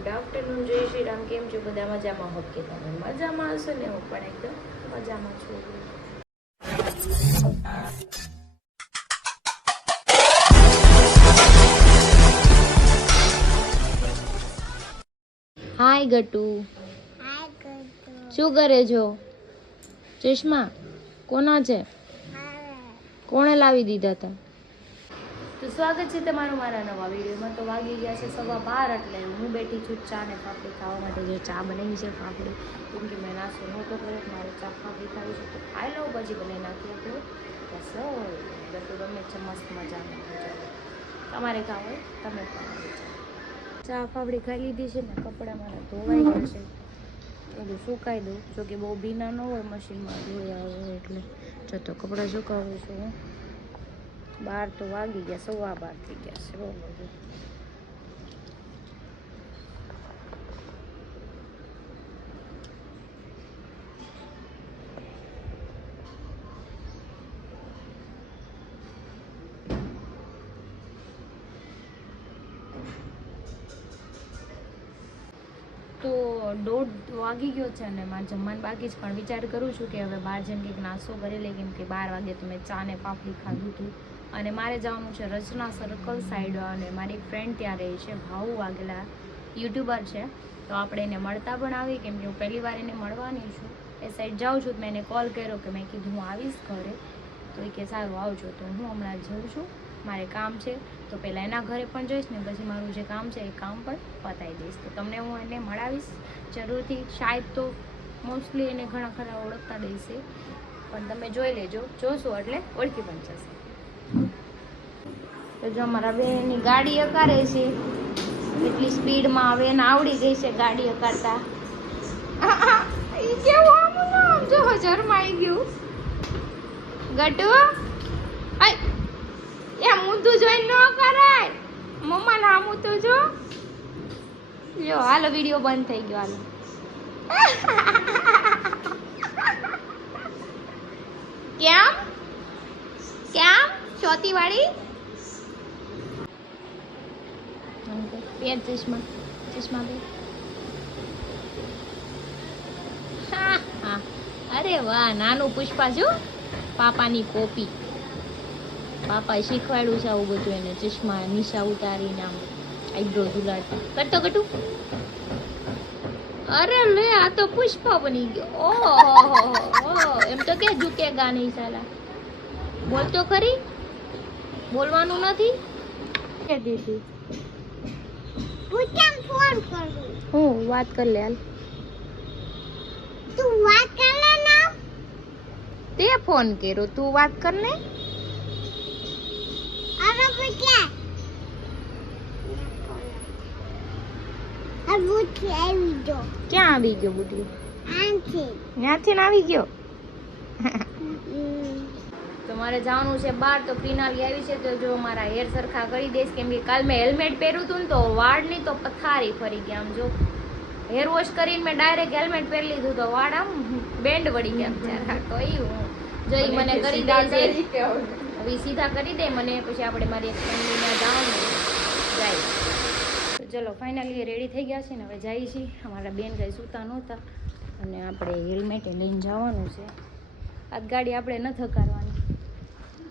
Good afternoon, જય શ્રી રામ. કેમ છો બધા? મજામાં હો કે તમે મજામાં હશો ને? હું પણ એકદમ મજામાં છું. હાય ગટુ, શું કરે છો? ચશ્મા કોના છે? કોણે લાવી દીધા હતા? તો સ્વાગત છે તમારું મારા નવા વિડીયોમાં. તો વાગી ગયા છે 12:15 એટલે હું બેઠી છું ચા ને ફાફડી ખાવા માટે. જે ચા બનાવી છે ફાફડી, કેમ કે મેં નાસ્તો નહોતો કર્યો, મારે ચા ફાફડી ખાવી છે તો ખાઈ લઉં, પછી બનાવી નાખી આપણે રસોઈ. ગટુ ગમે છે મસ્ત મજાનું. તમારે ખાવ હોય તમે પણ ચા ફાફડી ખાઈ લીધી છે ને. કપડાં મારા ધોવાઈ ગયા છે, બધું સુકાઈ દઉં. જોકે બહુ ભીના ન હોય, મશીનમાં ધોયા હોય એટલે. જો તો કપડાં સુકાવું છું. 12 તો વાગી ગયા, 12:15 થઈ ગયા છે. બોલો. તો 1:30 વાગી ગયો છે અને મારે જમવાનું બાકી છે, પણ વિચાર કરું છું કે હવે બહાર જઈને કંઈક નાસ્તો કરી લે, કેમ કે 12 વાગે તો મેં ચા ને પાપડી ખાધું હતું. અને મારે જવાનું છે રચના સર્કલ સાઈડ, અને મારી એક ફ્રેન્ડ ત્યાં રહે છે, ભાવ વાઘેલા, યુટ્યુબર છે. તો આપણે એને મળતા પણ આવી, કેમ કે હું પહેલી વાર એને મળવાની છું. એ સાઈડ જાઉં છું. મેં એને કોલ કર્યો કે મેં કીધું હું આવીશ ઘરે, તો એ કે સારું આવજો. તો હું હમણાં જઉં છું, મારે કામ છે, તો પહેલાં એના ઘરે પણ જઈશ ને પછી મારું જે કામ છે એ કામ પણ પતાવી દઈશ. તો તમને હું એને મળાવીશ જરૂરથી. શાયદ તો મોસ્ટલી એને ઘણા ખરા ઓળખતા દઈશે, પણ તમે જોઈ લેજો, જોશો એટલે ઓળખી પણ જશે. તો જો અમારા બેનની ગાડી અકારે છે, એટલી સ્પીડમાં હવે એને આવડી ગઈ છે ગાડી અકારતા. કેવું આમ જો જરમાઈ ગયું ગટુ. એ મૂંધું જોઈ ન કરાય, મમ્મા નામું તો જો. હાલો વિડીયો બંધ થઈ ગયો. હાલો કેમ કેમ ચોથી વાળી બે ચશ્મા ચશ્મા બે. હા, અરે વાહ, નાનું પુષ્પા જો, પાપાની કોપી. પાપાએ શીખવાડ્યું છે આવું બધું એને, ચશ્મા નિશા ઉતારીને આમ આઈબ્રો ઝુલાડતા. કરતો કટુ. અરે લે, આ તો પુષ્પા બની ગયો. ઓહો, એમ તો કે ઝુકેગા નહીં સાલા. બોલ તો ખરી, બોલવાનું નથી કે દીદી. હું વાત કર લે. હાલ તું વાત કર લે ના. તે ફોન કર્યો, તું વાત કર ને. અરે બેટા, આ બુઠી આવી ગયો. ક્યાં આવી ગયો બુટી? આંથી ત્યાંથી ને આવી ગયો. તો મારે જવાનું છે બહાર, તો ક્રિનાલી આવી છે, તો જો મારા હેર સરખા કરી દઈશ, કેમ કે કાલ મેં હેલ્મેટ પહેર્યું હતું ને તો વાળની તો પથારી ફરી ગયા. આમ જો હેર વોશ કરીને મેં ડાયરેક્ટ હેલ્મેટ પહેરી લીધું તો વાળ આમ બેન્ડ વળી ગયા બિચારા. તો એ હું જો એ મને કરી દે છે, હવે સીધા કરી દે મને, પછી આપણે મારી એક ફ્રેન્ડને જવાનું જાય. તો ચલો ફાઇનલી રેડી થઈ ગયા છે ને, હવે જઈએ છીએ. અમારા બેન કંઈ સૂતા નહોતા અને આપણે હેલ્મેટે લઈને જવાનું છે. આ ગાડી આપણે નથી હકારવાની,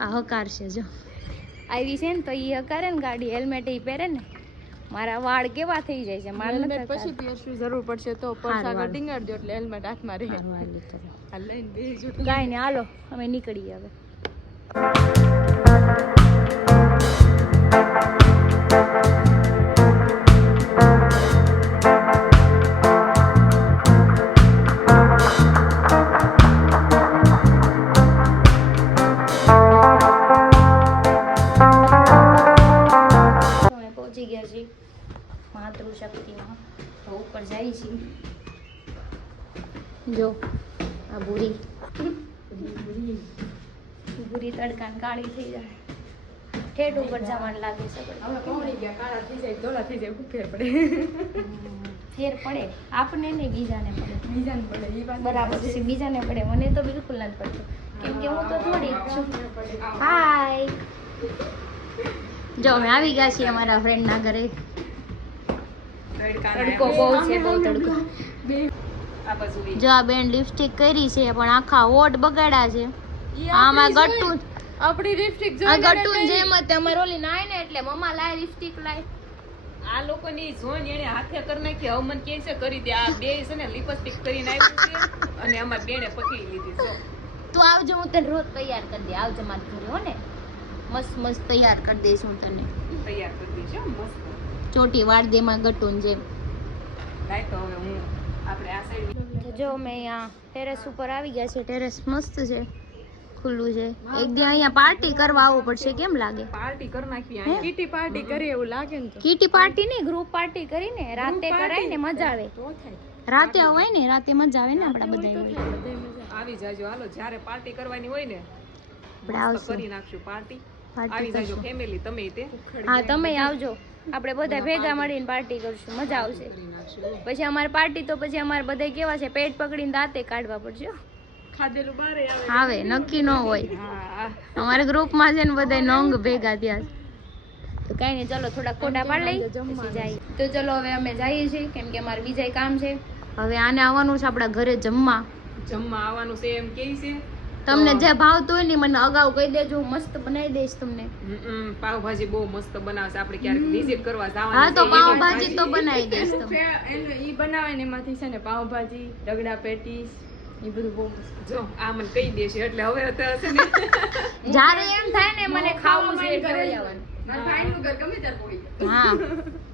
આ હકાર છે. જો આવી છે ને તો એ હકારે ને ગાડી, હેલ્મેટ એ પહેરે ને. મારા વાળ કેવા થઈ જાય છે. મારે હેલ્મેટ પછી પહેરશું, જરૂર પડશે તો પર્સ આગળ ટીંગાડજો એટલે હેલ્મેટ હાથમાં રહે. હાલ લઈને બેસજો. કાંઈ નહીં, હાલો અમે નીકળીએ હવે. પહોંચી ગયા છીએ માતૃશક્તિમાં, તો ઉપર જાય છે. જો આ ભૂરી તડકાને કાળી થઈ જાય, ઠેઠ ઉપર જવાનું લાગે છે. હવે પહોંચી ગયા, કાળા થઈ જાય, ધોળા થઈ જાય, ફેર પડે. ફેર પડે આપને નહીં, બીજાને પડે. બીજાને પડે એ વાત બરાબર છે, બીજાને પડે, મને તો બિલકુલ નથી પડતું, કેમ કે હું તો થોડી જ છું. હાય, જો અમે આવી ગયા છીએ અમારા ફ્રેન્ડના ઘરે. તડકો બહુ છે, બહુ તડકો. જો આ બેન લિપસ્ટિક કરી છે પણ આખા હોઠ બગાડ્યા છે. આમાં ગટ્ટુ આપણી લિપસ્ટિક આ ગટ્ટુ જેમ જ તમારે ઓલી નાય ને એટલે મમ્મા લાય લિપસ્ટિક લાય. આ લોકોની જોઈને એને હાથે કરી નાખી. હવે મને કહે છે કરી દે. આ બે છે ને લિપસ્ટિક કરીને આવ્યું છે અને અમાર બેને પકડી લીધી. જો તું આવજો, હું તને રોજ તૈયાર કરી દે. આવજો મારા ઘરે હો ને, મસ્ત મસ્ત તૈયાર કરી દઈશ હું તને. તૈયાર કરી દઈશ હો, મસ્ત. ચોટી વાળ દે માં ગટ્ટુન જેમ. લાય તો હવે હું આપણે આ સાઈડ જો મેં અહીંયા ટેરેસ ઉપર આવી ગયા છે. ટેરેસ મસ્ત છે, ખુલ્લું છે. એક દી અહીંયા પાર્ટી કરવા આવવું પડશે. કેમ લાગે? પાર્ટી કરી નાખી. અહીંયા કીટી પાર્ટી કરી એવું લાગે ને તો કીટી પાર્ટી નહીં, ગ્રુપ પાર્ટી કરીને રાતે કરાય ને મજા આવે. તો થાય. રાતે હોય ને, રાતે મજા આવે ને આપડા બધા હોય. આવી જાજો. હાલો જ્યારે પાર્ટી કરવાની હોય ને આપણે મસ્ત આવશું કરી નાખશું પાર્ટી. પાર્ટી આવી જાજો કરશું. ફેમિલી તમે તે હા તમે આવજો, આપણે બધા ભેગા મળીને પાર્ટી કરશું, મજા આવશે. પછી અમારે પાર્ટી તો પછી અમારે બધા કેવા છે, પેટ પકડીને દાંતે કાઢવા પડશે હો. ખાધેલું બારે આવે નક્કી ન હોય. હા અમારા ગ્રુપમાં છે ને બધા નોંગ ભેગા થયા છે. તો કઈ નહીં, ચલો થોડા ખોટા પાડ લઈ પછી જઈએ. તો ચલો હવે અમે જઈએ છીએ, કેમ કે અમારે બીજા કામ છે. હવે આને આવવાનું છે આપણા ઘરે જમવા. જમવા આવવાનું છે એમ કે છે. તમને જે ભાવતું હોય ને મને અગાઉ કહી દેજો, હું મસ્ત બનાવી દઈશ તમને. પાવભાજી બહુ મસ્ત બનાવશે. આપણે ક્યારેક વિઝિટ કરવા જવાનું હા તો છે. પાવભાજી તો બનાવી દઈશ તમને. એનું ઈ બનાવે ને એમાંથી છે ને પાવભાજી, રગડા પેટીસ એ બધું બહુ મસ્ત. જો આ મને કહી દેશે એટલે હવે તો છે ને જ્યારે એમ થાય ને મને ખાવું છે એટલે વહી આવવાનું. મારા ભાઈનું ઘર ગમે ત્યારે પહોંચી જાય. હા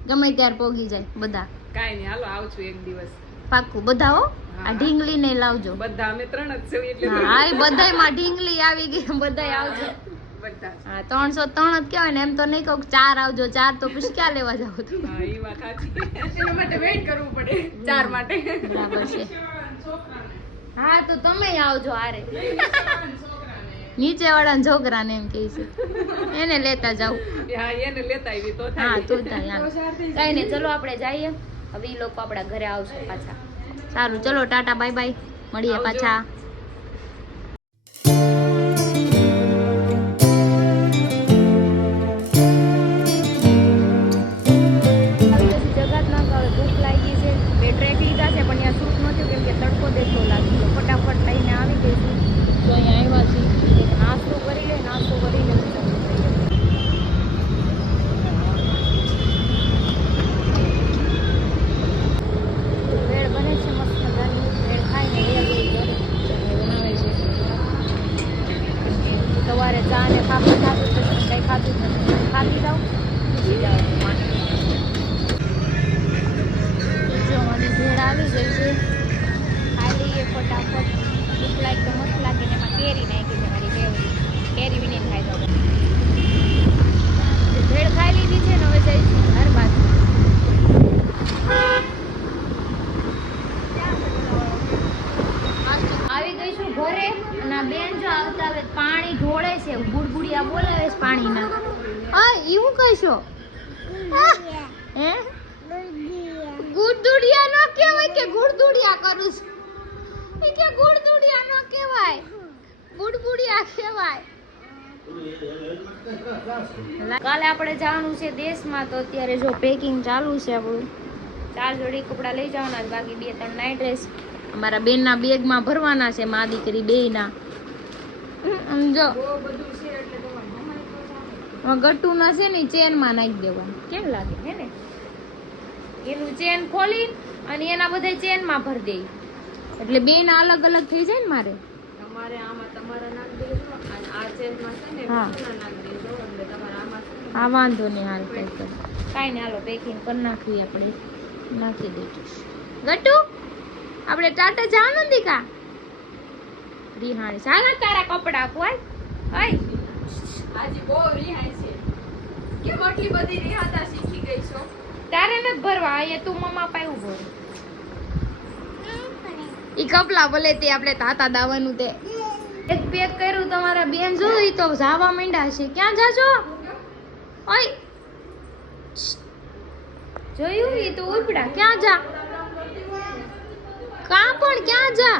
ગમે ત્યારે પોગી જાય બધા. કાંઈ નહીં, હાલો આવશું એક દિવસ. પાક્કું બધા હો. આ ઢીંગલી ને લાવજો. બધા અમે 3 જ છે એટલે હા એ બધાયમાં ઢીંગલી આવી ગઈ, બધાય આવજો. બધા હા 303 જ કહેવાય ને, એમ તો નહીં કહું 4 આવજો. 4 તો પછી ક્યાં લેવા જાવ તો. હા એ વાત સાચી. એના માટે વેઇટ કરવું પડે 4 માટે. બરાબર છે. હા તો તમે આવજો હારે. નીચે વાળા છોકરાને એમ કહે છે, એને લેતા જાવ. હા એને લેતા આવી તો હા થાય. તો થાય. કઈ નહીં, ચલો આપણે જઈએ. હવે ઈ લોકો આપણા ઘરે આવશે પાછા. સારું ચલો, ટાટા બાય બાય, મળીએ આવજો. પાછા. ભૂખ લાગી છે, બે ટ્રેક લીધા છે પણ ત્યાં શૂટ નહોતું કેમ કે તડકો દેખલો લાગી. તો ફટાફટ લઈને આવી ગઈ છું. તો અહીંયા આવ્યા છીએ, એક નાસ્તો કરી લે. નાસ્તો કરી લે ભેળ બને છે મસ્ત મજાની. ભેળ ખાઈને બનાવે છે. સવારે ચા ને ખાતું ખાતું છે, કંઈ ખાતું જ નથી. ખાતી જાઓ પછી જાઓ. જો મારી ભેળ આવી ગઈ છે, ખાઈ લઈએ ફટાફટ. ભૂખ લાગે તો મસ્ત લાગે ને એમાં કેરી નાખી છે મારી ફેવરિટ. કેરી બી નહીં ખાઈ દો. ભેળ ખાઈ લીધી છે ને હવે જઈશું ઘર બાજુ. આવી ગઈ છું ઘરે અને આ બેન જો આવતા હવે પાણી ઢોળે છે, બુડબુડિયા બોલાવે છે પાણીના. હા ઈ હું કહીશો હે ગુડદુડિયા નો કહેવાય કે ગુડદુડિયા કરું છું. ઈ કે ગુડદુડિયા નો કહેવાય, બુડબુડિયા કહેવાય. કાલે આપણે જવાનું છે દેશમાં, તો અત્યારે જો પેકિંગ ચાલુ છે આપણું. 4 જોડી કપડાં લઈ જવાના છે, બાકી 2-3 નાઇટ ડ્રેસ અમારા બેનના બેગમાં ભરવાના છે, મા દીકરી બેયના. સમજો ગટ્ટુના છે ને ચેનમાં નાખી દેવાનું. કેમ લાગે હે ને? એનું ચેન ખોલી અને એના બધા ચેનમાં ભરી દે એટલે બેના અલગ અલગ થઈ જાય ને મારે. તમારે આમાં તમારા નાખ દેજો અને આ ચેનમાં છે ને હા. બીજુંના નાખ દેજો એટલે તમારે આમાં છે ને હા વાંધો નહીં, હાલ કંઈ કર કાંઈ નહીં. હાલો પેકિંગ કરી નાખવી આપણે, નાખી દઈશું. ગટ્ટુ આપણે ટાટા જવાનું દીકા રિહાણી. ચાલ તારા કપડા આપવા આય. આજે બહુ રિહાઈ છે. કેમ આટલી બધી રિહાતા શીખી ગઈ છો? તારે નથી ભરવા, એ તું મમ્મા પાય ઉભો રહે. ઈ કપલા ભલે તે આપણે તાતા દાવાનું તે એક પેક કર્યું. તમારા બેન જોઈ તો જાવા માંડ્યા છે. ક્યાં જાજો? ઓય જોયું? ઈ તો ઉપડા. ક્યાં જા? કા પણ ક્યાં જા?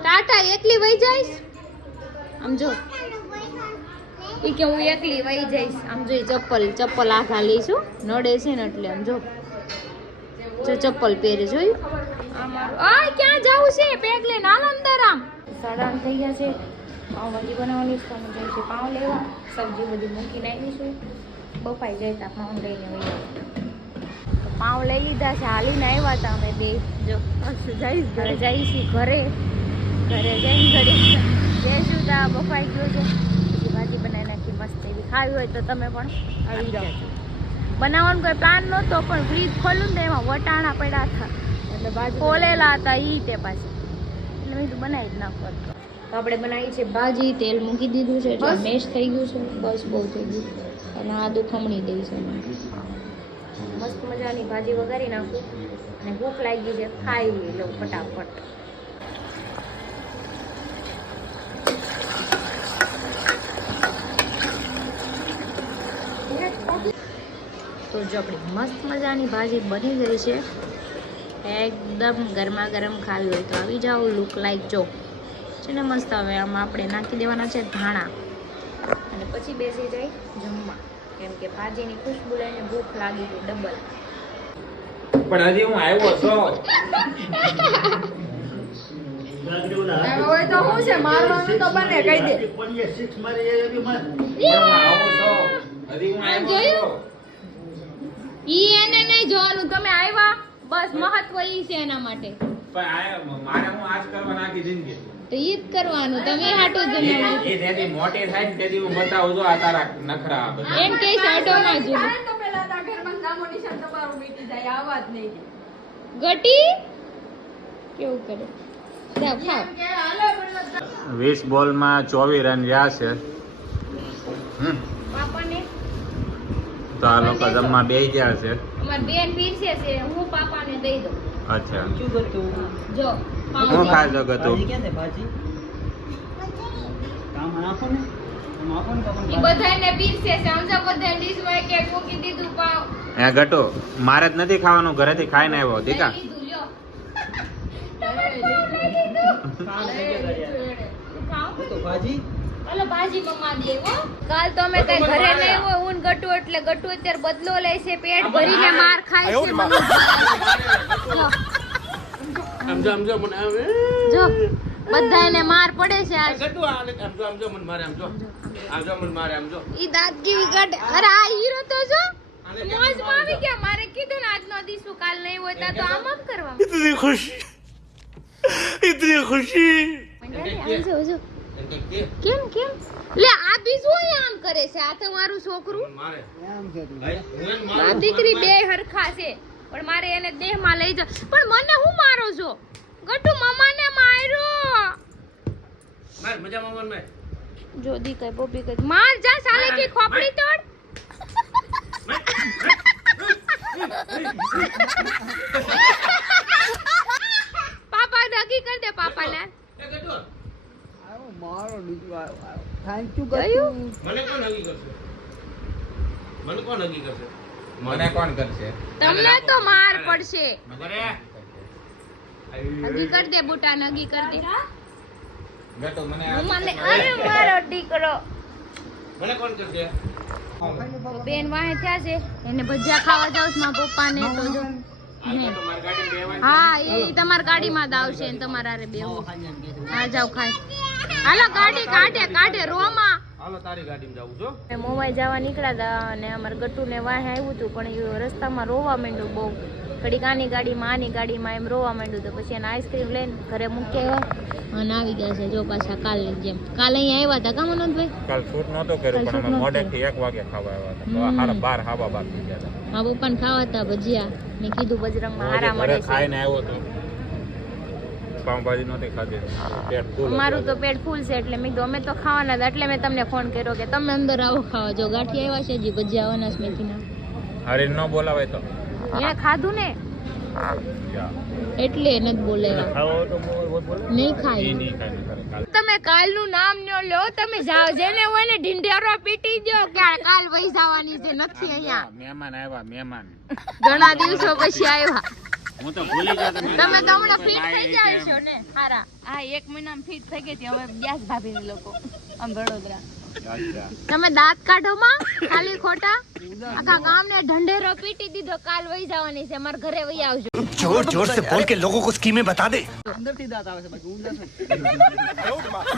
ટાટા એકલી વઈ જાઈશ? આમ જો ઈ કે હું એકલી વહી જઈશ. આમ જોઈ ચપ્પલ આખા લઈશું નડે છે ને એટલે આમ જો ચપ્પલ પહેરે જોયું. આય ક્યાં જાવું છે? પેક લઈને હાલ અંદર આમ. 8:30 થઈ ગયા છે. પાઉંભાજી બનાવવાની છે. તમે જઈશું પાઉં લેવા. સબ્જી બધી મૂકી નાખીશું. બફાઈ જાય તા પાઉં લઈને વહી પાઉં લઈ લીધા છે. હાલીને આવ્યા હતા અમે બે. જો જઈશ ઘરે જઈશું ઘરે જઈને ઘડી જઈશું તા બફાઈ ગયો છે. પછી ભાજી બનાવી નાખી મસ્ત એવી. ખાવી હોય તો તમે પણ આવી જાઓ. બનાવવાનો કોઈ પ્લાન નહોતો પણ ફ્રીજ ખોલું ને એમાં વટાણા પડ્યા હતા એટલે ભાજી ખોલેલા હતા ઈ તે પાછી એટલે મેં કીધું બનાવી જ નાખો. તો આપણે બનાવી છે ભાજી. તેલ મૂકી દીધું છે એટલે મેશ થઈ ગયું છે. બસ બહુ થઈ ગયું. અને આદુ ખમણી દઈ છે. મસ્ત મજાની ભાજી વઘારી નાખું અને ભૂખ લાગી છે ખાઈ લઉં ફટાફટ. તો જો આપણી મસ્ત મજાની ભાજી બની ગઈ છે. એકદમ ગરમા ગરમ ખાવી હોય તો આવી જાઓ. લુક લાઈક જો છે ને મસ્ત. હવે આમાં આપણે નાખી દેવાના છે ધાણા અને પછી બેસી જાય જમવા. કેમ કે ભાજીની ખુશ્બુ લઈને ભૂખ લાગી ગઈ ડબલ. પણ હજી હું આવ્યો છો. હોય તો શું છે મારવાનું તો બને કહી દે. પણ હું આવું છો. હજી હું આવ્યો છો. ઈ એને નહીં જોવાનું. તમે આવ્યા બસ મહત્વ ઈ છે એના માટે. પણ મારે હું આજ કરવા નાખી જિંદગી. તો ઈ જ કરવાનું. તમે હાટો જ એ જેથી મોટી થાય ને તેથી હું બતાવું છું આ તારા નખરા આ બધા. એમ કે હાટોમાં જ તો પેલા તા ઘરમાં નામો નિશાન તમારું મીટી જાય આવાજ નહીં દે. ગટી કેવું કરે જાવ ખાવ. 20 બોલમાં 24 રન રહ્યા છે. પાપાને તો આ લોકો જમવા બેસી ગયા છે. અમાર બેન પીરસે છે. હું પાપાને દઈ દઉં. અચ્છા જો હું ખાઈ શકો તું. ઈ બધાને પીરસે છે. સમજો બધા ડીશમાં એક એક મૂકી દીધું પાવ. હે ગટો મારે જ નથી ખાવાનું ઘરેથી ખાઈને આવ્યો દીકા. લઈ લીધું, લ્યો. તમે પાવ લઈ લીધું. તું ખાવ? ઓલો ભાજી મમ્મા દે હો. કાલ તો અમે કઈ ઘરે નહીં હોય હું ગટુ એટલે ગટુ અત્યારે બદલો લે છે. પેટ ભરીને માર ખાય છે. જો બધાને માર પડે છે આજ. ઈ દાદગીરી કાઢે. અરે આ હીરો તો જો મોજમાં આવી ગયા. મારે કીધું ને આજનો દિવસ કાલ નહીં હોય તો આમ આમ કરવાનું. ઇતની ખુશી. જો કેમ લે આ બીજું આમ કરે છે. આ તો મારું છોકરું મારી દીકરી બે હરખા છે પણ મારે એને દેહમાં લઈ જાવ. પણ મને હું મારો છો ગટુ? મમ્માને માર્યો. જો દીકરી બોબી કઈ માર જા સાલે કી ખોપડી તોડ. પાપા નકી કર દે. પાપાને મને કોણ કરશે? તમને તો માર પડશે. નગી કર દે બુટા. નગી કર દે. ગટો મને મને અરે મારો દીકરો. મને કોણ કરશે? તો બેન વાહે થયા છે. એને ભજીયા ખાવા જાવ છે મારા પપ્પાને. તો જો હા એ તમારી ગાડીમાં જ આવશે ને તમારા હારે બેહવું. હા જાવ ખાય. હાલો ગાડી કાઢે રોમાં. હાલો તારી ગાડીમાં જાવું છો. મોવાઈ જવા નીકળ્યા હતા અને અમારા ગટુને વાહે આવ્યું હતું પણ એ રસ્તામાં રોવા માંડ્યું બહુ. ઘડીક આની ગાડીમાં આની ગાડીમાં એમ રોવા માંડ્યું તો પછી એને આઈસ્ક્રીમ લઈને ઘરે મૂકી આવ્યા અને આવી ગયા છે. જો પાછા કાલની જેમ. કાલે અહીંયા આવ્યા હતા કામ અનંતભાઈ? કાલ શૂટ નહોતો કર્યો પણ અમે મોડેથી 1 વાગે ખાવા આવ્યા હતા. 12:30 થઈ ગયા હતા. હા પપ્પાને ખાવા હતા ભજીયા. મેં કીધું બજરંગમાં હારા મળે છે. ખાઈને આવ્યો તો પાવભાજી નહોતી ખાધી. પેટ ફૂલ. મારું તો પેટ ફૂલ છે એટલે મેં કીધું અમે તો ખાવાના હતા એટલે મેં તમને ફોન કર્યો કે તમે અંદર આવો ખાવા. જો ગાંઠી આવ્યા છે હજી ભજીયા આવવાના છે મેથીના. હરીને ન બોલાવાય તો એને ખાધું ને એટલે નથી બોલાવ્યા. નહીં ખાય. તમે કાલનું નામ ન લો. તમે જાઓ જેને હોય ને ઢીંઢેરો પીટી દો કે કાલ વહી જવાની છે. નથી અહીંયા મહેમાન આવ્યા. મહેમાન ઘણા દિવસો પછી આવ્યા. હું તો ભૂલી ગયો. તમે તો હમણાં ફિટ થઈ ગયા છો ને. હારા હા 1 મહિનામાં ફિટ થઈ ગઈ હતી. હવે વ્યાસ ભાભી લોકો આમ વડોદરા અચ્છા તમે દાંત કાઢો માં ખાલી ખોટા આખા ગામને ઢંઢેરો પીટી દીધો. કાલ વહી જવાની છે, અમારા ઘરે વહી આવજો. जोर जोर से बोल के लोगों को स्कीमें बता दे.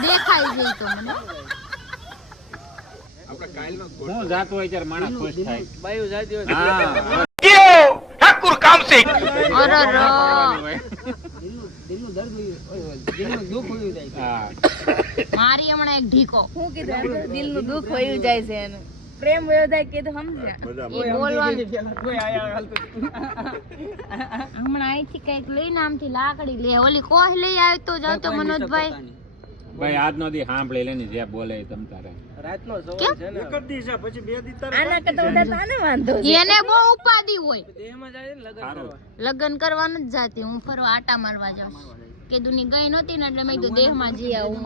દેખાય જઈ તો મને હું જાતો હોય ત્યારે માણસ ખુશ થાય. બાયું જાતી હોય હા ठाकुर काम से અરર દિલનું દુઃખ હોયું જાય હા મારી હમણાં એક ઢીકો શું કીધું દિલનું દુઃખ હોયું જાય છે એનું પ્રેમ વયો જાય કીધું સમજ્યા એ બોલવાનું કોઈ આયા હાલતું હમણાં અહીંથી કઈક લઈને આમથી લાકડી લે ઓલી કોહ લઈ આવ્યો તો જાવ તો મનોજભાઈ ભાઈ આજનો દી સાંભળી લેની જે બોલે એ તમ તારે. રાતનો સવાલ છે ને આના કરતા વધારે તાને વાંધો છે એને બહુ ઉપાધિ હોય. દેહમાં જાય ને લગન સારું. કરવા લગ્ન કરવા નથી જાતી હું, ફરવા આટા મારવા જાઉં. કેદુની ગઈ નહોતી ને એટલે મેં કીધું દેહમાં જઈ આવું.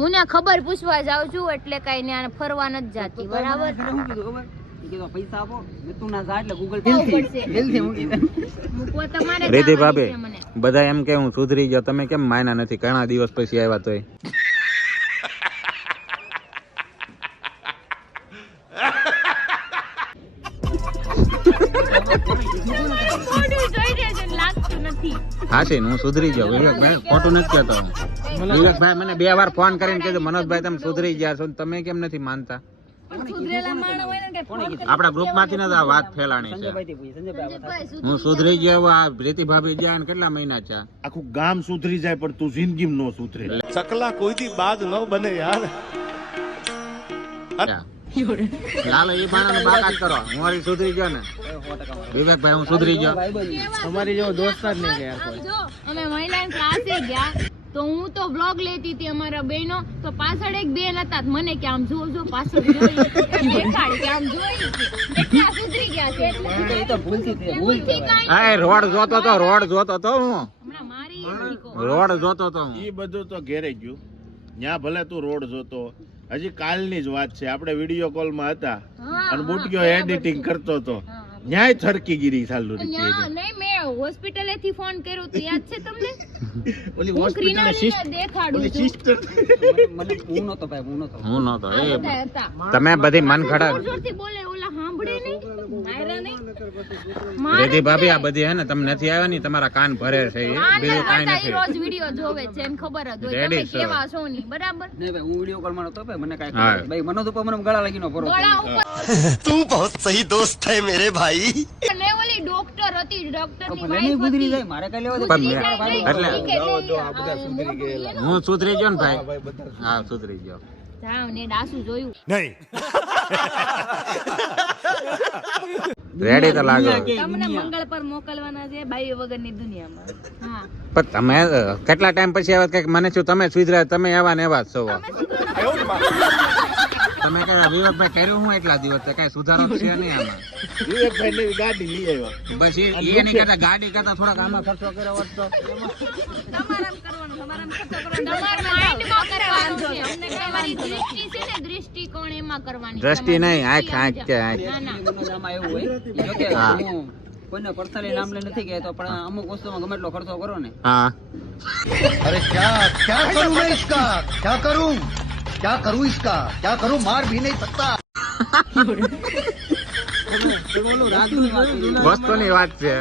હું ને ખબર પૂછવા જાઉં છું એટલે કઈ ને આને ફરવા નથી જાતી. બરાબર શું કીધું ખબર ઈ કીધું પૈસા આપો મેં તું ના જા એટલે ગૂગલ બહુ પે પડશે. દિલથી મૂકી દે મૂકવા તમારે રીતિ જવાની ભાભી છે મને. બધા એમ કે હું સુધરી ગયો, તમે કેમ માયના નથી? ઘણા દિવસ પછી આવ્યા તોય. થોડું જોઈ લેજો ને લાગતું નથી. હા છે હું સુધરી ગયો વિવેકભાઈ, ખોટું નથી કહેતો હું. વિવેકભાઈ મને 2 વાર ફોન કરીને કીધું મનોજભાઈ તમે સુધરી ગયા છો ને તમે કેમ નથી માનતા? પણ સુધરેલા માણસ હોય ને કે ફોન કરીને આપણા ગ્રુપમાંથી ને આ વાત ફેલાણી છે. સંજયભાઈ થી પૂછ સંજયભાઈ સંજયભાઈ હું સુધરી ગયો. આ રીતિ ભાભી ગયા ને કેટલા મહિના છે? આખું ગામ સુધરી જાય પણ તું જિંદગીમાં નો સુધરે. ચકલા કોઈથી બાદ ન બને યાર. લાલો એ બાણાનો બાકાત કરો. હું વારી સુધરી ગયો ને વિવેકભાઈ, હું સુધરી ગયો. તમારી જેવો દોસ્તાર નહીં કે યાર કોઈ જો અમે મહિલા ક્લાસે ગયા તો હું તો બ્લોગ લેતી હતી અમારા બહેનો તો પાછળ એક બેન હતા તો મને કે આમ જો પાછળ જોઈ દેખાડી કે આમ જોઈ એટલા સુધરી ગયા છે એટલે એ તો ભૂલથી થઈ ભૂલથી કાંઈ આ રોડ જોતો તો હું હમણાં મારી એક દીકો. રોડ જોતો તો હું. ઈ બધું તો ઘેરે ગયું. ન્યા ભલે તું રોડ જોતો, હજી કાલની જ વાત છે. આપણે વિડીયો કોલ માં હતા હા, અને હા, બુટક્યો બરાબર એડિટિંગ છે. કરતો હતો. હા, ન્યાય થરકી ગીરી ચાલુ ન્યા નહીં મેં હોસ્પિટલે થી ફોન કર્યો તો યાદ છે તમને? ઓલી હું હોસ્પિટલ ક્રિનાલીને દેખાડું છું. સિસ્ટર મને હું નતો ભાઈ હું નતો હું નતો. આ એ બધા હતા. તમે બધી મન ખડા. જોરથી બોલે ઓલા સાંભળે નહીં માયરા નહીં રીતિ ભાભી આ બધી હે ને તમે નથી આવ્યા ને તમારા કાન ભરે છે એ બીજું કાંઈ ઈ નથી. રોજ વિડિયો જોવે છે એને ખબર જ હોય Ready, તમે sir. કેવા છો ની બરાબર. નહીં ભાઈ હું વિડિયો કોલ માં નતો ભાઈ મને કાઈ હા. ખબર ભાઈ મનો તો મને ગળા લાગીનો ભરો ગળા ઉપર તું બહુ સહી દોસ્ત હે મેરે ભાઈ. ને ઓલી ડોક્ટર હતી ડોક્ટર ની ભલે નહીં વાઈફ ગુજરી હતી જાય મારે કઈ લેવા દે પણ એટલે એટલે હું સુધરી ગયો ને ભાઈ. હા સુધરી ગયો. જાવ ને ડાસુ જોયું નહીં રેડી તો લાગો. તમને મંગળ પર મોકલવાના છે બાઈ વગરની દુનિયામાં હા પણ તમે કેટલા ટાઈમ પછી આવ્યા કે મને શું તમે સુધર્યા? તમે એવા ને એવા જ છો. તમે કઈ વિવેકભાઈ કર્યું હું એટલા દિવસ કઈ સુધારો છે નહીં આમાં? વિવેકભાઈ નવી ગાડી લઈ આવ્યો. બસ એની કરતા ગાડી કરતા થોડાક આમાં ખર્ચો કર્યો હોત તો. તમારા માઇન્ડમાં કરવાનું છે અમને તમારી દૃષ્ટિ છે ને દૃષ્ટિકોણ એમાં કરવાની છે. દ્રષ્ટિ નહીં, આંખ આંખ કે આંખ. ના ના મનોજામાં એવું હોય જો કે હા. હું કોઈને પર્સનલી નામ લે નથી કહેતો પણ અમુક વસ્તુમાં ગમે એટલો ખર્ચો કરો ને હા अरे क्या क्या करूं मैं इसका क्या करूं इसका क्या करूं मार भी नहीं सकता ઓલું રાજુની વાત કરી. વસ્તુની વાત છે.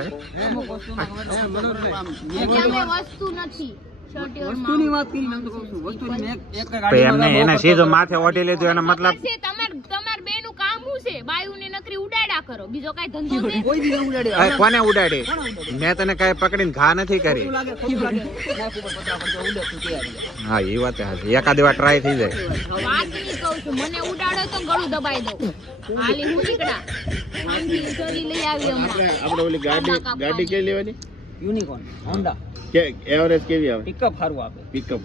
અમુક વસ્તુમાં ગમે એટલો ખર્ચો કરો. આમ મેં એટલે અમે વસ્તુ નથી શર્ટ યોર વસ્તુની વાત કરી મેં તો કહું છું વસ્તુની મેં એક તો ગાડીમાં એમને એને સીધો માથે ઓઢી લીધું એનો મતલબ તમાર બેનું કામ શું છે બાયુને નકરી ઉડાડા કરો બીજો કઈ ધંધો છે કોઈ દી ન ઉડાડે અરે કોને ઉડાડી? મેં તને કઈ પકડીને ઘા નથી કરી. ખોટું લાગે ખોટું લાગે નાખ ઉપર પતરા પર જો ઉડે તું તૈયારી હા એ વાત હાચી. એકાદ વાર ટ્રાય થઈ જાય. વાત ઈ કહું છું મને ઉડાડો તો ગળું દબાઈ દઉં હાલી હું નીકળા આંધી ચોરી લઈ આવી હમણાં આપણે ઓલી ગાડી કઈ લેવાની? યુનિકોર્ન હોન્ડા કે એવરેજ કેવી આવે? પિકઅપ સારું આપે પિકઅપ